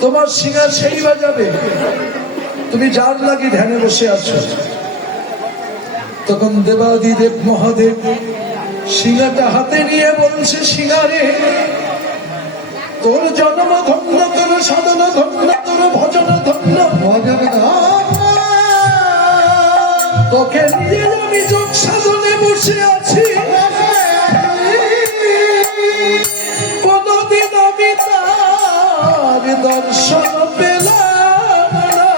তোমার সিঙ্গা সেই বাজাবে তুমি যার লাগি ধ্যানে বসে আছো। তখন দেবাদিদেব মহাদেব সিঙ্গাটা হাতে নিয়ে বলছে, সিঙ্গারে তোর জন্ম ধন্য, তোর সাধন ধন্য, তোর ভজন ধন্য, ভজন তোকে নিয়ে আমি যোগ সাধনে বসে আছি। কোনদিন আমি তার দর্শন পেলাম না।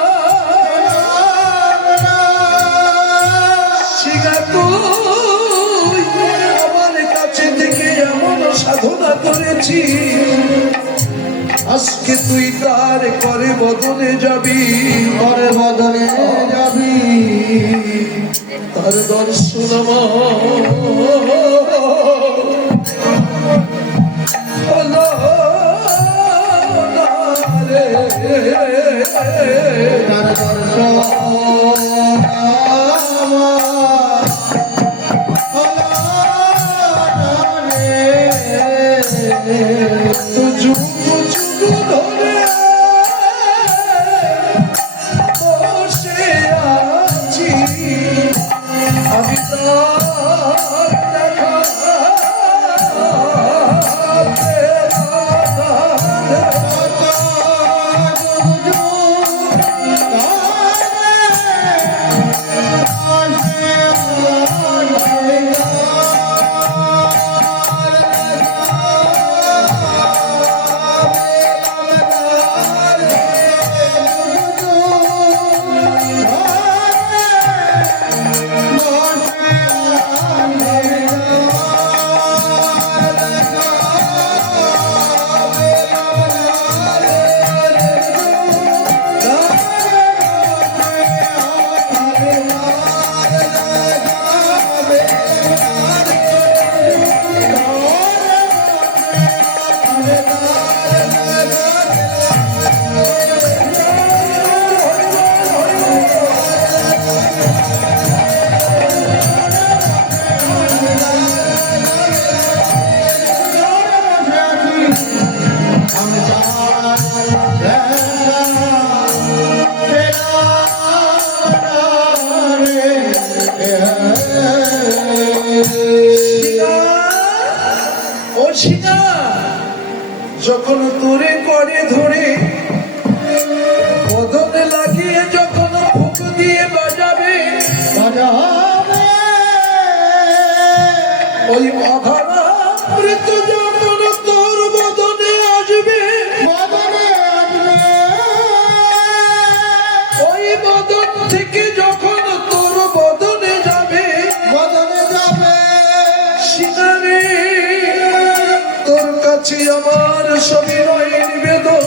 সিঙ্গা তুই আমার কাছে থেকে এমন সাধনা করেছি, আজকে তুই তার করে বদলে যাবি, করে বদলে যাবি। তার দর্শন হলো রে, তার দর্শন যখন তোরে করে ধরে বদনে লাগিয়ে যখন ফুক দিয়ে বাজাবে, ওই অঘরামৃত যখন তোর বদনে আসবে, ওই বদন থেকে যখন তোর বদনে যাবে, সিনারে তোর কাছে আমার সবিনয় নিবেদন,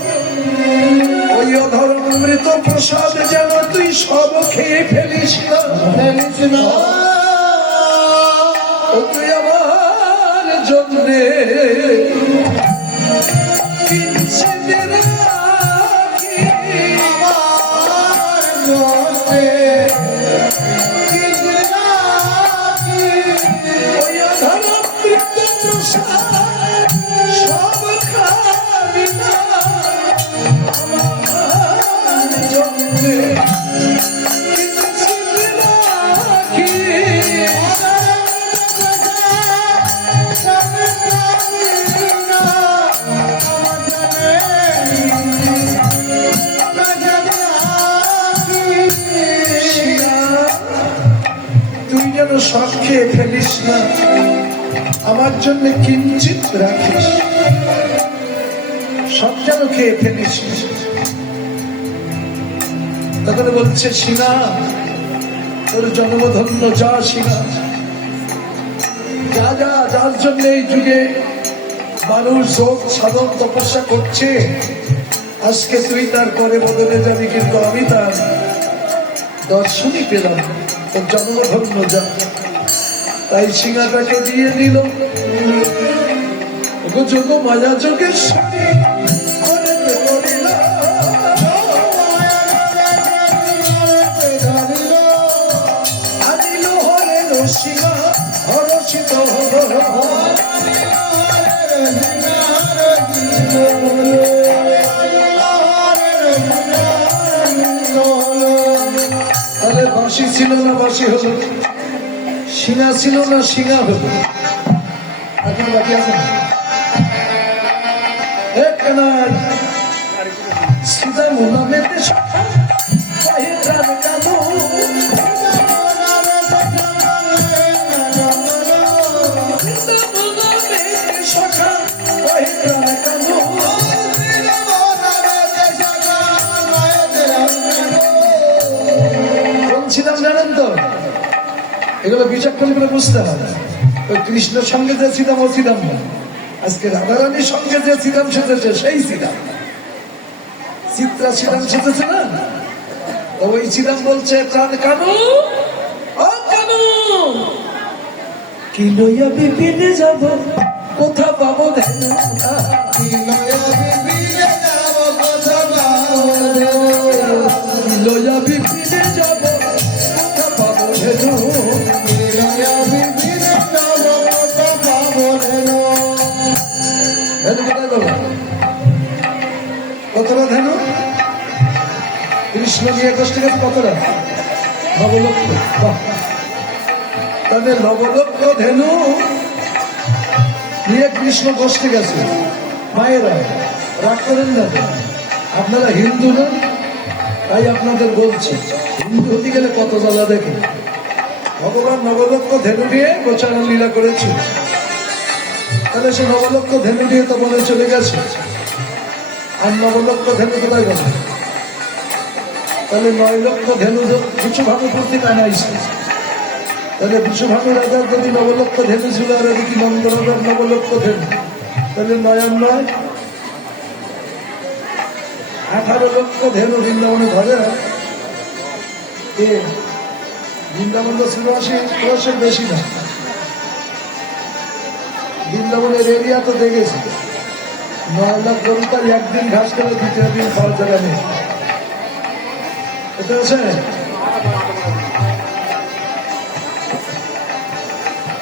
ওই অধরামৃত প্রসাদ যেন তুই সব খেয়ে ফেলিস না। তুই আমার জন্যে ওই অধরামৃত প্রসাদ সব খাবি না আমার জন্যে। সব খেয়ে ফেলিস না, আমার জন্য কিঞ্চিত রাখিস, সব যেন খেয়ে ফেলিস। তখন বলছে, সিনা তোর জন্মধন্য, যা সিনা যা যা, যার জন্য এই যুগে মানুষ যোগ সাধন তপস্যা করছে, আজকে তুই তার পরে বদলে যাবি, কিন্তু আমি তার দর্শনই পেলাম, তোর জন্মধন্য যা। তাই সিঙ্গাটাকে দিয়ে দিল। যোগ মায়া যোগের আনিল হরে রসিকা হরষিত হর আরে বাঁশি ছিল না বাঁশি হলো, শিঙা ছিল না শিঙা হলো। এখন বাকি আছে না সীতা মোনা মেতে ছিলাম জানেন তো, এগুলো বিচক্ষণ করে বুঝতে হবে। ওই কৃষ্ণের সঙ্গে যে ছিলাম ও ছিলাম না, আজকে রাধারানীর সঙ্গে যে ছিলাম সেজেছে সেই ছিলাম। চিত্রা ছিলাম সেজেছে না, ওই ছিলাম বলছে প্রাণ কানু ও কানু কি লইয়া বিপিনে যাব কোথা পাবো ধ্যান, কি লইয়া বিপিনে যাব কোথা পাবো ধ্যান, কি লইয়া বিপিনে যাব কোথা পাবো ধ্যান, কি লইয়া বিপিনে যাব কোথা পাবো ধ্যান। ধ্যান কোথায় পাবো? কতটা ধ্যান? কৃষ্ণ নিয়ে গোষ্ঠী গেছে কতটা? নবলক্ষ। তাহলে নবলক্ষ ধেনু নিয়ে কৃষ্ণ গোষ্ঠী গেছে। মায়েরা রাগ করেন না, আপনারা হিন্দু না, তাই আপনাদের বলছি, হিন্দু হতে গেলে কত জ্বালা দেখে। ভগবান নবলক্ষ ধেনু নিয়ে গোচারণ লীলা করেছে, তাহলে সে নবলক্ষ ধেনু নিয়ে তো বলে চলে গেছে, আর নবলক্ষ ধেনু কোথায় গেল? তাহলে 9 লক্ষ ধেনু কিছু ভানু প্রতি আনাইছে, তাহলে বিশ্বভানু রাজার যদি 9 লক্ষ ধেনু ছিল, আর এদিকে নন্দ রাজার 9 লক্ষ ধেনু, তাহলে 9 18 লক্ষ ধেনু বৃন্দাবনে ধরে। বৃন্দাবন তো 84 বেশি না, বৃন্দাবনের এরিয়া তো দেখেছি 9 লাখ গরু তার একদিন ঘাস করে, দ্বিতীয় দিন খাওয়ার জায়গা নেই।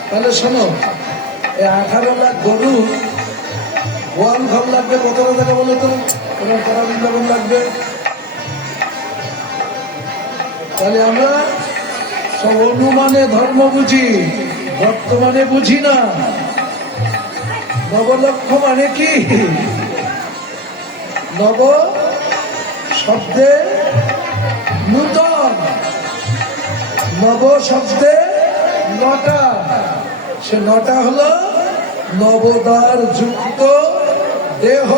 তাহলে শোনো, এই 18 লাখ গরু গোয়াল ঘর লাগবে কত টাকা বলো তো? তোমার কড়া বৃন্দাবন লাগবে। তাহলে আমরা সব অনুমানে ধর্ম বুঝি, বর্তমানে বুঝি না। নবলক্ষ মানে কি? নব শব্দে নূতন, নব শব্দে নটা, সে নটা হলো নবদার যুক্ত দেহ,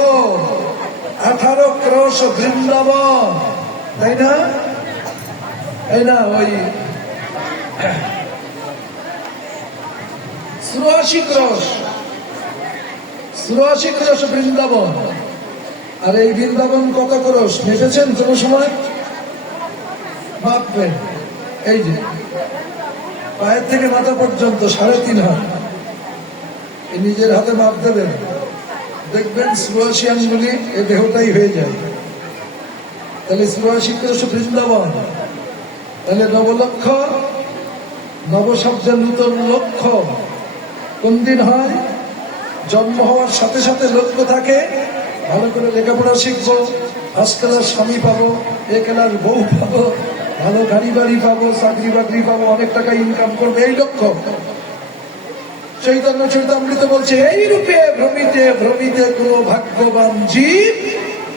18 ক্রোশ বৃন্দাবন, তাই না? তাই না? ওই 84 ক্রোশ বৃন্দাবন। আর এই বৃন্দাবন কত ক্রোশ মেপেছেন কোন সময়? মাপবেন, এই যে পায়ের থেকে মাথা পর্যন্ত 3.5 হাত, নিজের হাতে মাপ দেবেন, দেখবেন 84 আঙ্গুলি এই দেহটাই হয়ে যায়। তাহলে 84 ক্রোশ বৃন্দাবন। তাহলে নবলক্ষ, নবশব্দের নূতন লক্ষ্য কোন দিন হয়? জন্ম হওয়ার সাথে সাথে লক্ষ্য থাকে, ভালো করে লেখাপড়া শিখবো, হাসকেলার স্বামী পাবো, একেলার বউ পাবো, ভালো গাড়ি বাড়ি পাবো, চাকরি বাকরি পাবো, অনেক টাকা ইনকাম করবো, এই লক্ষ্য। চৈতন্য চরিতামৃত বলছে, এই রূপে ভ্রমিতে ভ্রমিতে কোন ভাগ্যবান জীব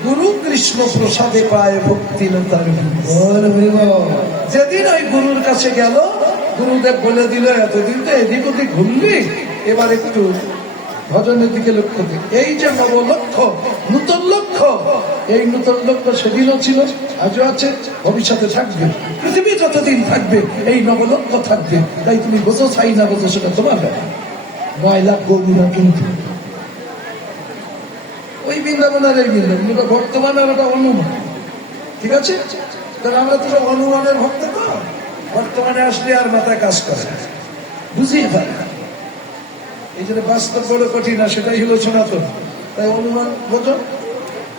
গুরু কৃষ্ণ প্রসাদে পায় ভক্তি লতার। যেদিন ওই গুরুর কাছে গেল, গুরুদেব বলে দিল, এতদিন তো এদিক ওদিক ঘুরলি, এবার একটু ভজনের দিকে লক্ষ্য দিই। এই যে নবলক্ষ্য, নূতন লক্ষ্য, এই নূতন লক্ষ্য সেদিনও ছিল, আজও আছে, ভবিষ্যতে থাকবে। পৃথিবী যতদিন থাকবে এই নবলক্ষ্য থাকবে। তাই তুমি বোঝো চাই না বোঝো সেটা তোমার ব্যাপার। 9 লাখ গরুরা কিন্তু ওই বৃন্দাবন আর এই বৃন্দাবন, ওটা বর্তমান আর ওটা অনুমান, ঠিক আছে? কারণ আমরা তো অনুমানের ভক্ত, তো বর্তমানে আসলে আর মাথায় কাজ করে বুঝিয়ে পারে না। এই জন্য বাস্তব বড় কঠিন, না সেটাই হলো সনাতন। তাই অনুমান বোঝো।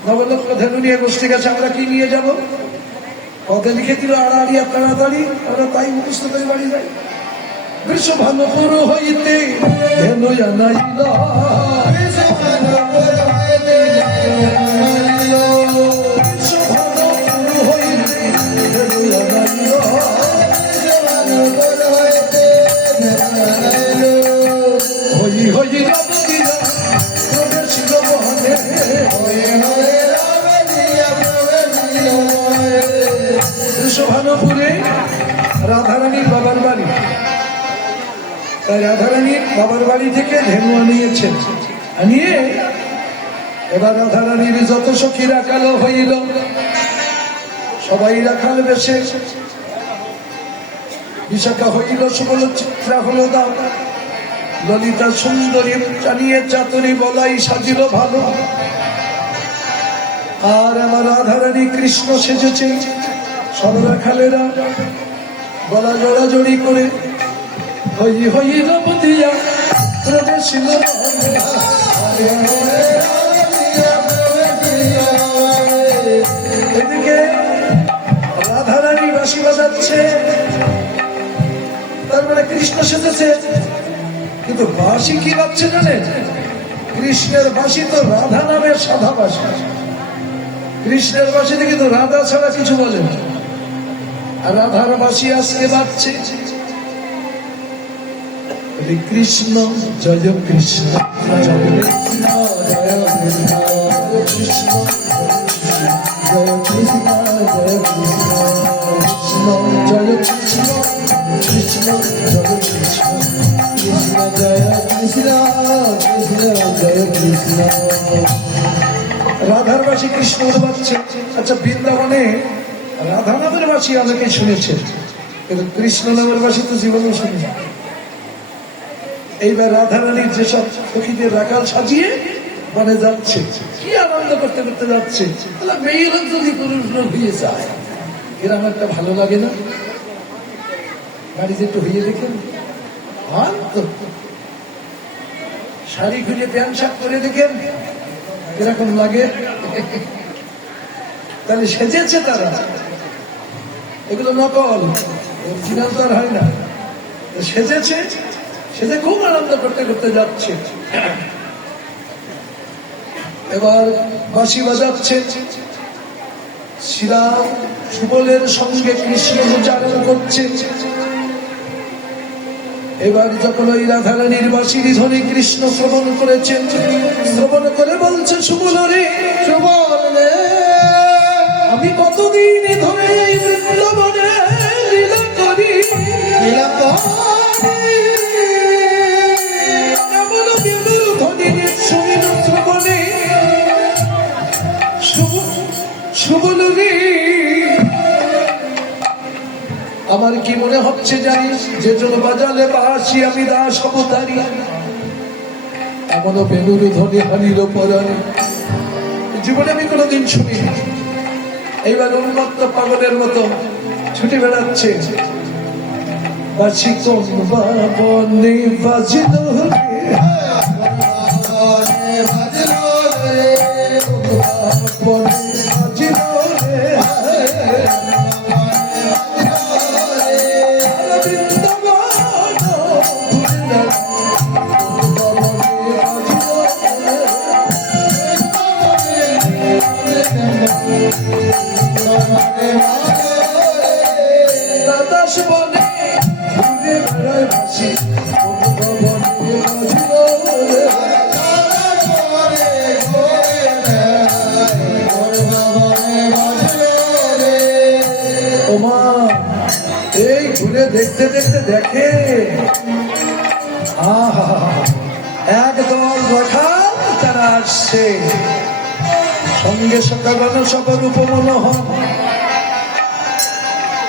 নবলক্ষ ধেনু নিয়ে গোষ্ঠী গেছে, আমরা কি নিয়ে যাব? পথে লিখে দিল আড়াআড়ি আর তাড়াতাড়ি, আমরা তাই মুখস্থ করে বাড়ি যাই। বৃষভানুপুর হইতে ধেনু আনাইল, বৃষভানুপুর হইতে ধেনু আনাইল, হই হই রাবদিয়া প্রবেশিল বনে, বৃষভানুপুরে রাধারানীর বাবার বাড়ি। তাই রাধারানীর বাবার বাড়ি থেকে ধেনু আনিয়েছেন, আনিয়ে এবার রাধারানীর যত সখী রাখাল হইল, সবাই রাখাল বেশে। বিশাখা হইল সুবল, চিত্রা হলো দাম, ললিতা সুন্দরী জানিয়ে চাতুরী বলাই সাজিল ভালো। আর আমার রাধারানী কৃষ্ণ সেজেছে, সব রাখালেরা গলা জড়াজড়ি করে হই হই রাবদিয়া প্রবেশিল বনে। এদিকে রাধারানী বাঁশি বাজাচ্ছে, তার মানে কৃষ্ণ সেজেছে, কিন্তু বাঁশি কি বাজছে জানেন? কৃষ্ণের বাঁশি তো রাধা নামের সাধা বাঁশি, কৃষ্ণের বাঁশিতে কিন্তু রাধা ছাড়া কিছু বলে না। আর রাধার বাঁশি আজকে বাজছে কৃষ্ণ জয় কৃষ্ণ, জয় কৃষ্ণ জয় কৃষ্ণ, কৃষ্ণ জয় কৃষ্ণ, জয় কৃষ্ণ, কৃষ্ণ জয় কৃষ্ণ, কৃষ্ণ জয় কৃষ্ণ, কৃষ্ণ জয় কৃষ্ণ, কৃষ্ণ জয় কৃষ্ণ। রাধার বাঁশি কৃষ্ণ বাজছে। আচ্ছা, বৃন্দাবনে রাধা নামের বাঁশি অনেকে শুনেছে, কিন্তু কৃষ্ণ নামের বাঁশি তো জীবনেও শুনি। এইবার রাধারানীর যেসব সখীদের রাখাল সাজিয়ে মানে যাচ্ছে, কি আনন্দ করতে করতে যাচ্ছে। মেয়েরা যদি পুরুষ লোক হয়ে যায়, এরকম একটা ভালো লাগে না? বাড়িতে একটু হইয়ে দেখেন, শাড়ি খুলে প্যান্ট শার্ট করে দেখেন এরকম লাগে। তাহলে সেজেছে তারা, এগুলো নকল, অরিজিনাল তো আর হয় না। সেজেছে, সেজে খুব আনন্দ করতে করতে যাচ্ছে। এবার বাঁশি বাজাচ্ছে, শ্রীরাম সুবলের সঙ্গে কৃষ্ণ উচ্চারণ করছে। এবার যখন ওই রাধারানীর বাঁশির ধ্বনি কৃষ্ণ শ্রবণ করেছেন, শ্রবণ করে বলছে সুবল রে, সুবল রে, আমি কতদিন ধরে এই বৃন্দাবনে লীলা করি, লীলা করি, এমন বিদুর ধ্বনির শুনিল শ্রবণে, সুবল রে, আমার কি মনে হচ্ছে জানিস, যে জন বাজালে বাসি আমি দাস অবতারি, এমন বেলুর ধ্বনি হারিল পরাণে, জীবনে আমি কোনোদিন শুনি। এইবার উন্মত্ত পাগলের মতো ছুটে বেড়াচ্ছে। বাসি কোন বাবনে বাজিল রে, বাজিল রে, বাবনে বাজিল রে, এই ঘুরে দেখতে দেখতে দেখে একদল রাখাল তারা আসছে, সঙ্গে সকাগণ সবার উপমনোহর।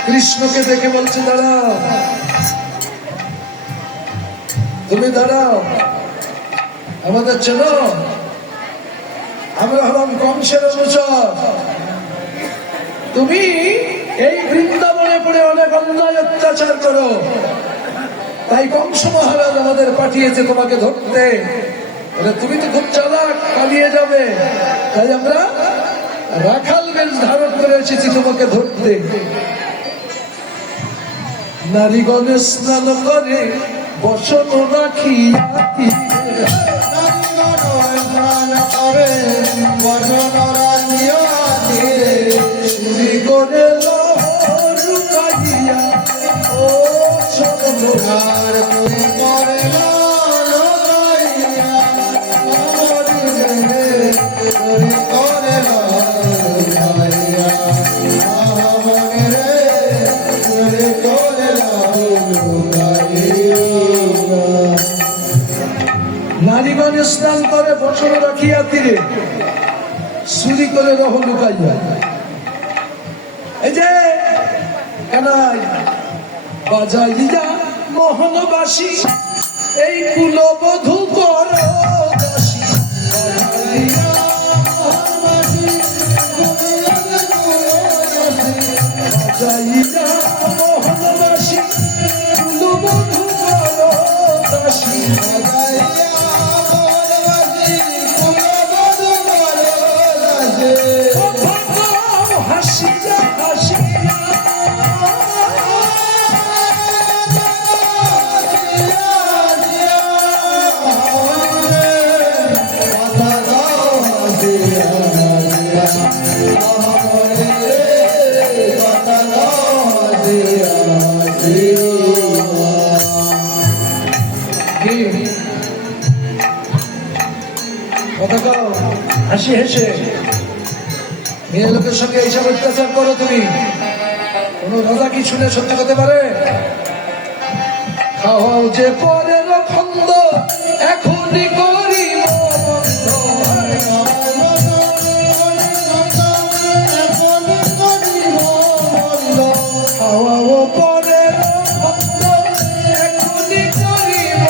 কৃষ্ণকে দেখে বলছে দাঁড়াও, তুমি দাঁড়াও, আমাদের চেনো, আমরা হলাম কংসের অনুচর। তুমি এই বৃন্দাবনে পড়ে অনেক অন্যায় অত্যাচার করো, তাই কংস মহারাজ আমাদের পাঠিয়েছে তোমাকে ধরতে। তুমি তো খুব চালাক, পালিয়ে যাবে, তাই আমরা রাখাল বেশ ধারণ করে এসেছি তোমাকে ধরতে। নারীগণ স্নান করে বসন রাখিয়া তীরে। চুরি করে লহর লুকাইয়া ও চন্দ্রহার নারীগণ স্নান করে বসন রাখিয়া তীরে চুরি করে রহ লুকাইয়া। এই যে কানাই বাজাইয়া মোহনবাসী এই কুলবধূ কর দাসী। বাজাইয়া মোহনবাসী কুলবধূ কর দাসী। হাসিয়া হাসিয়া হাসি হেসে মেয়ে লোকের সঙ্গে এইসব অত্যাচার করো তুমি? কোন রাজা কি শুনে সত্য হতে পারে? খাওয়াও যে পরের খন্দ এখনই করি খাওয়াও পরের খন্দ এখনই করিব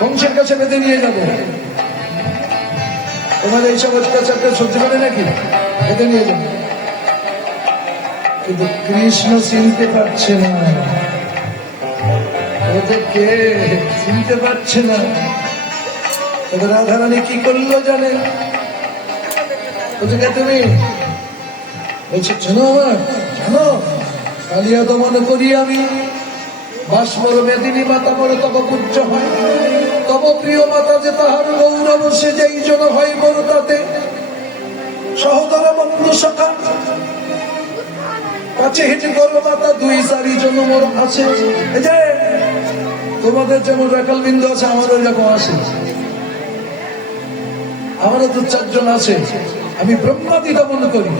কংসের কাছে বেঁধে নিয়ে যাবো। তোমার এইসব অত্যাচারটা সহ্য করে নাকি? বেঁধে নিয়ে যাবো। কিন্তু কৃষ্ণ চিনতে পারছে না, ওদেরকে চিনতে পারছে না। তবে রাধারানী কি করলো জানে? ওদেরকে তুমি বলছে জানো, আমার জানো কালিয়া দমন করি আমি। বাসমর মেদিনী মাতা বড় তব পূজ্য হয়, তব প্রিয় মাতা যে তাহার গৌরব সে যেই জন হয় বড় তাতে। সহদর বন্ধু সখা কাছে হেঁটে করো মাতা, 2-4 জন মোর আছে। এই যে তোমাদের যেমন রাখাল বিন্দু আছে, আমাদের যখন আছে, আমারও 2-4 জন আছে। আমি ব্রহ্মাদি দমন করি।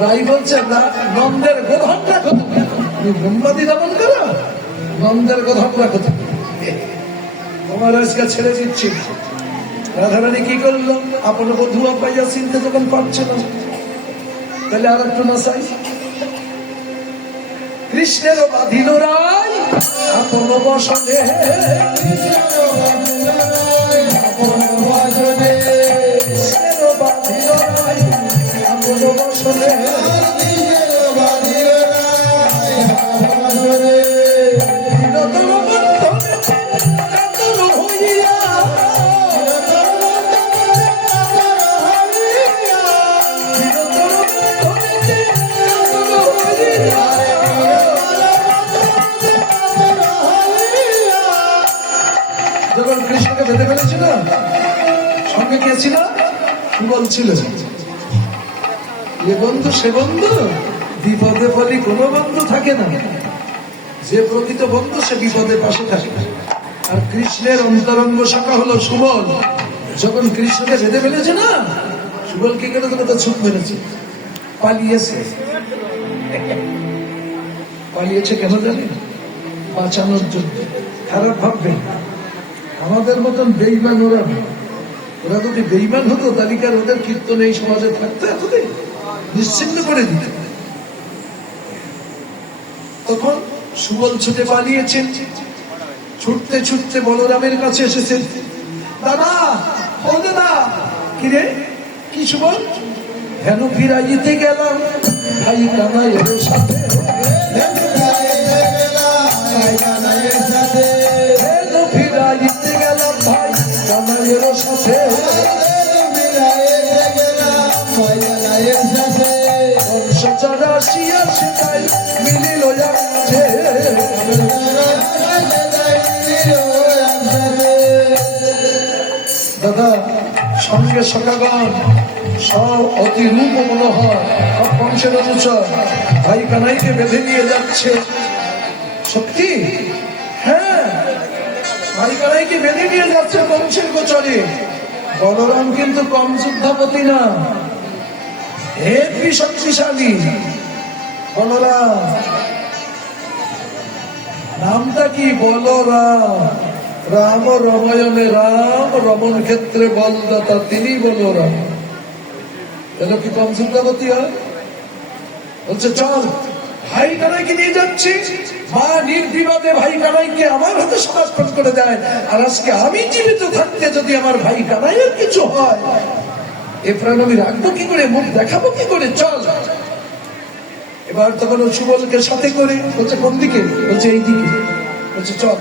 রাই বলছে না, নন্দের গোধন রাখো তুমি ব্রহ্মাদি দমন করো, নন্দের গোধন রাখো তুমি। তোমার আজকে ছেড়ে দিচ্ছি। রাধারানী কি করলো? আপন বধূ পাইয়া চিনতে যখন পারছে না, তাহলে আর একটু নাচাই। কৃষ্ণের বাঁধিল রায় আপন বসনে, কৃষ্ণের বাঁধিল রায় আপন বসনে। যখন কৃষ্ণকে বেঁধে ফেলেছিল, সঙ্গে কে ছিল? সুবল ছিল। এ বন্ধু সে বন্ধু, বিপদে পড়লে কোনো বন্ধু থাকে না। যে প্রকৃত বন্ধু সে বিপদে পাশে থাকে। আর কৃষ্ণের অন্তরঙ্গ শাখা হলো সুবল। যখন কৃষ্ণকে বেঁধে ফেলেছে না, সুবল কি করে? তোকে তো ছুট মেরেছে, পালিয়েছে। পালিয়েছে কেন জানি? বাঁচানোর জন্য। খারাপ ভাববে আমাদের মতন বেঈমান ওরা ওরা যদি বেইমান হতো তালিকার ওদের কীর্তন এই সমাজে থাকতো এতদিন, নিশ্চিন্ন করে দিত। তখন সুবল ছুটে পালিয়েছেন, ছুটতে ছুটতে বলরামের কাছে এসেছেন। দাদা, ও দাদা। কিরে, কি সুবল? হেন ফিরাইতে গেলাম ভাই কানাইয়ের সাথে, হেন ফিরাইতে গেলাম ভাই কানাইয়ের সাথে, বংশচারা আসিয়া সেটাই মিলিল একসাথে। দাদা, সঙ্গে সখাগণ সব অতি রূপ মনোহর, সব বংশের অনুচর ভাই কানাইকে বেঁধে নিয়ে যাচ্ছে। সত্যি? হ্যাঁ, ভাই কানাইকে বেঁধে নিয়ে যাচ্ছে বংশের গোচরে। বলরাম কিন্তু কম যুদ্ধাপতি না, হেবি শক্তিশালী বলরাম। নামটা কি? বলরাম। রাম রমায়ণে রাম, রমণ ক্ষেত্রে বলদাতা তিনি বলরাম। এলো কি কম যুদ্ধাপতি হয়? বলছে চল, ভাই কানাইকে নিয়ে যাচ্ছি। মা নির্বিবাদে ভাই কানাইকে আমার হাতে সমর্পণ করে দেয়। আর আজকে আমি জীবিত থাকতে যদি আমার ভাই কানাইয়ের কিছু হয়, এ প্রাণ আমি রাখবো কি করে, মুখ দেখাবো কি করে? চল। এবার তখন সুবলকে সাথে করে বলছে কোন দিকে? বলছে এই দিকে। বলছে চল।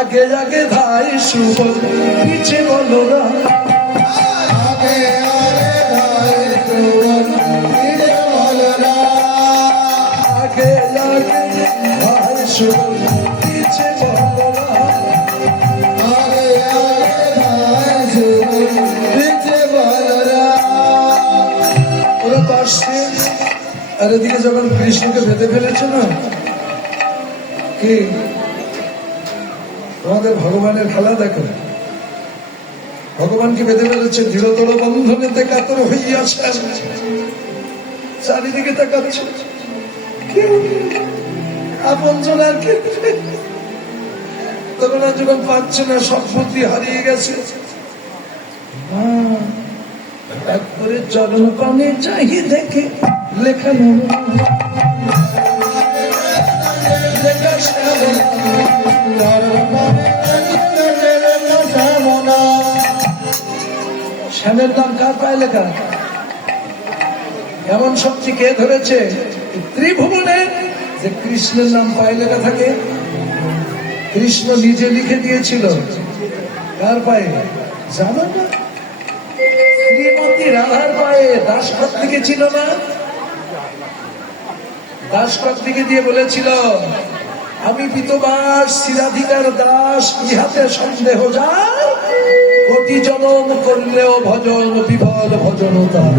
আগে আগে ভাই সুবল, পিছে বলরাম। আগে আগে ভাই সুবল, পিছে বলরাম। আগে আগে ভাই সুবল, পিছে বলরাম। আগে আগে ভাই সুবল, পিছে বলরাম। ওরা তো আসছে। আর এদিকে যখন কৃষ্ণকে বেঁধে ফেলেছে না, কি তোমাদের ভগবানের খেলা দেখো। ভগবানকে বেঁধে ফেলেছে, দৃঢ়তর বন্ধনেতে কাতর হইয়াছে। চারিদিকে তাকাচ্ছে, আপনজন আর কে। তখন আর যখন পাচ্ছে না, সব বুদ্ধি হারিয়ে গেছে। একবারে চরণ পানে চাই দেখে লেখানো শ্যামের নাম কার পায়ে লেখা? এমন শক্তি কে ধরেছে ত্রিভুবনে যে কৃষ্ণের নাম পায়ে লেখা থাকে? কৃষ্ণ নিজে লিখে দিয়েছিল। কার পায়ে জানো না? শ্রীমতী রাধার পায়ে। দাসপাত লিখেছিল না? দাসপাত লিখে দিয়ে বলেছিল, আমি পিতবাস শিরাধিকার দাস, ইহাতে সন্দেহ যার, কোটি জনম করলেও ভজন বিফল ভজন তার।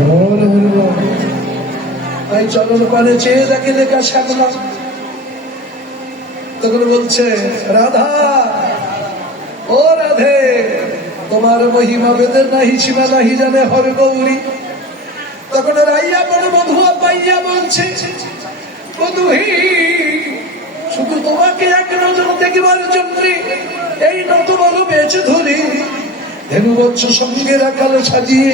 তাই চরণ পানে চেয়ে দেখে লেখা শ্যামলা। তখন বলছে রাধা, ও রাধে, তোমার মহিমা বেদের নাহি সীমা নাহি জানে হর গৌরী। তখন রাইয়া বড় মধুয়া পাইয়া বলছে, বধূহি, শুধু তোমাকে এক নজর দেখবার জন্য এই নত বল বেঁচে ধরি। ধেনু বৎস সঙ্গে রাখাল সাজিয়ে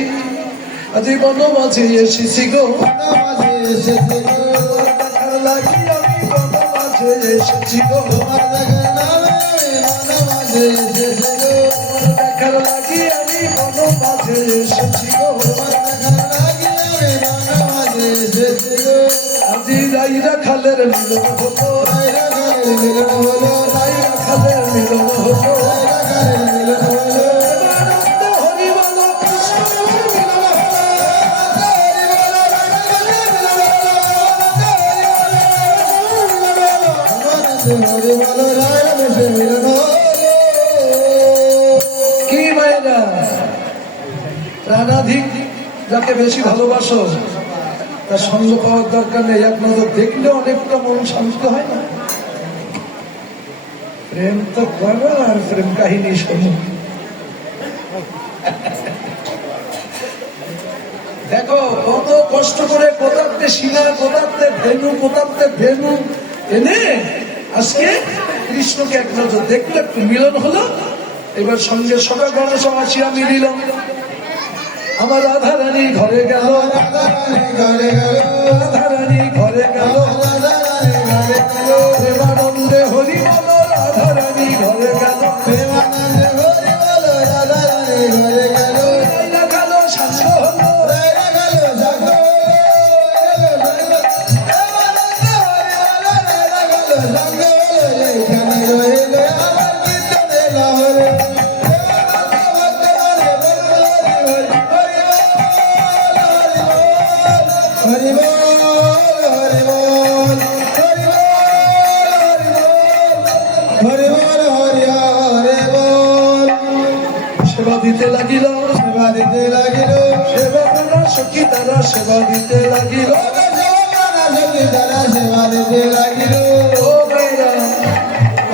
আজ বন মাঝে এসেছি গো, দেখার লাগি আমি বন মাঝে এসেছি গো, দেখার লাগি আমি বন মাঝে এসেছি গো। আজি রাইরা খালের মিলন হলো, রাইরা খালের মিলন হলো। কি মায়েরা, প্রাণাধিক যাকে বেশি ভালোবাসো তার সঙ্গ পাওয়ার দরকার নেই। এক নজর দেখলে অনেকটা মন শান্ত হয় না? প্রেম তো করো আর প্রেম কাহিনী শোনো। দেখো কত কষ্ট করে কোথাতে শিলা, কোথাতে ভেনু এনে আজকে কৃষ্ণকে এক নজর দেখলে একটু মিলন হলো। এবার সঙ্গে সঙ্গে গণেশ আসিয়া মিলিল আমার রাধারানী ঘরে গেল রাধারানী ঘরে গেল প্রেমানন্দে হরি বল রাধারানী ঘরে গেল প্রেমানন্দে হরি বল রাধারানী ঘরে গেল গেল সাঙ্গ হলো সেবা দিতে লাগিল সেবা করা সখী তারা সেবা দিতে লাগিল ও ভাইরা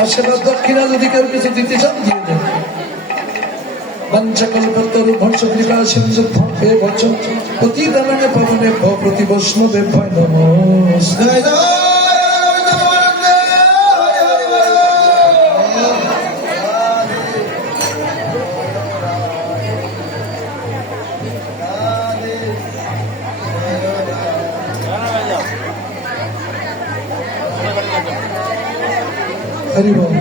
আশীর্বাদ দক্ষিণা যদি কেউ কিছু দিতে চান দিয়ে দেন পঞ্চকল্পতরু ভর্ষ কৃপা সিন্ধু হে ভর্ষ প্রতি দানে পবনে প্রতি বৈষ্ণবে ভয় নমস্তে হরি বল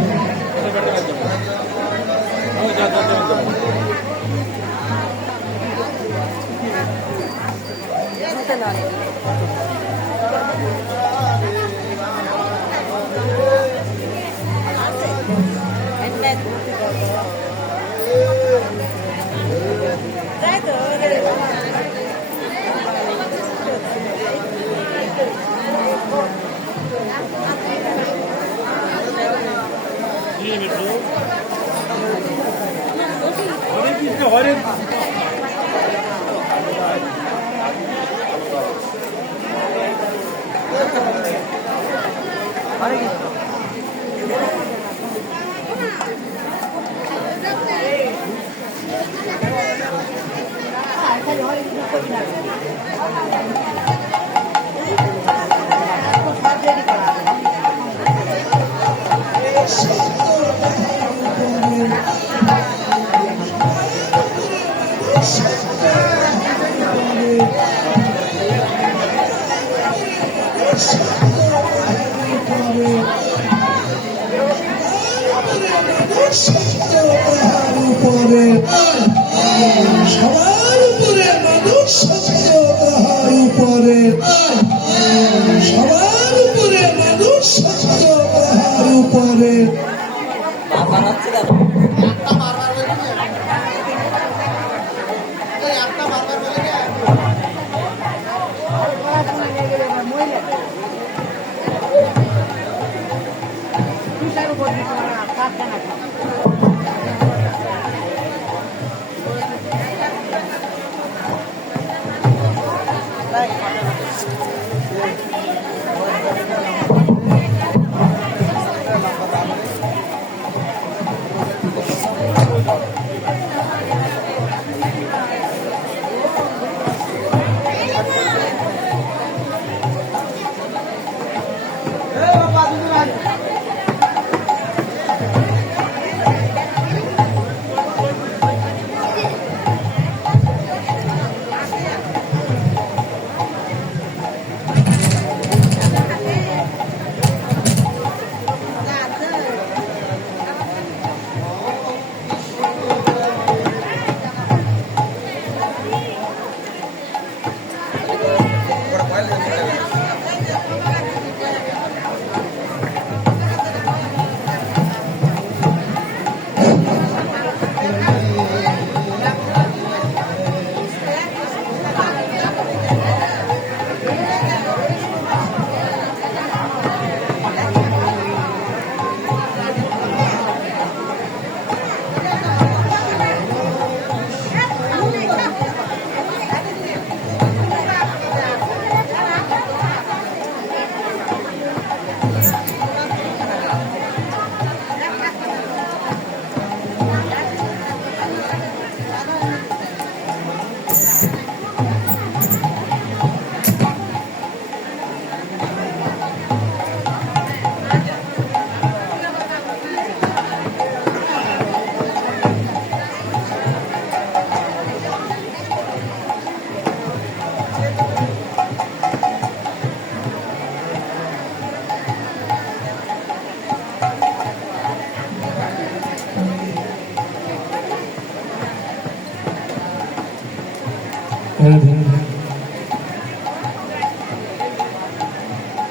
হরে সবার উপরে মানুষ সত্য তাহার উপরে সবার উপরে মানুষ সত্য তাহার উপরে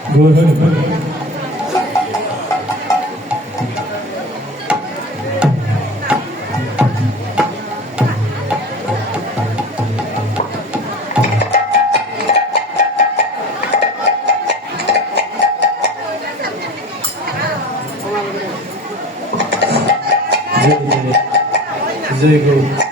গৌর জয় গৌর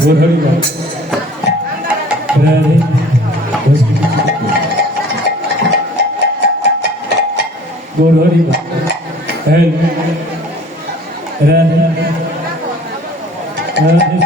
গৌর হরি বল রাধে গৌর হরি বল রাধে রাধে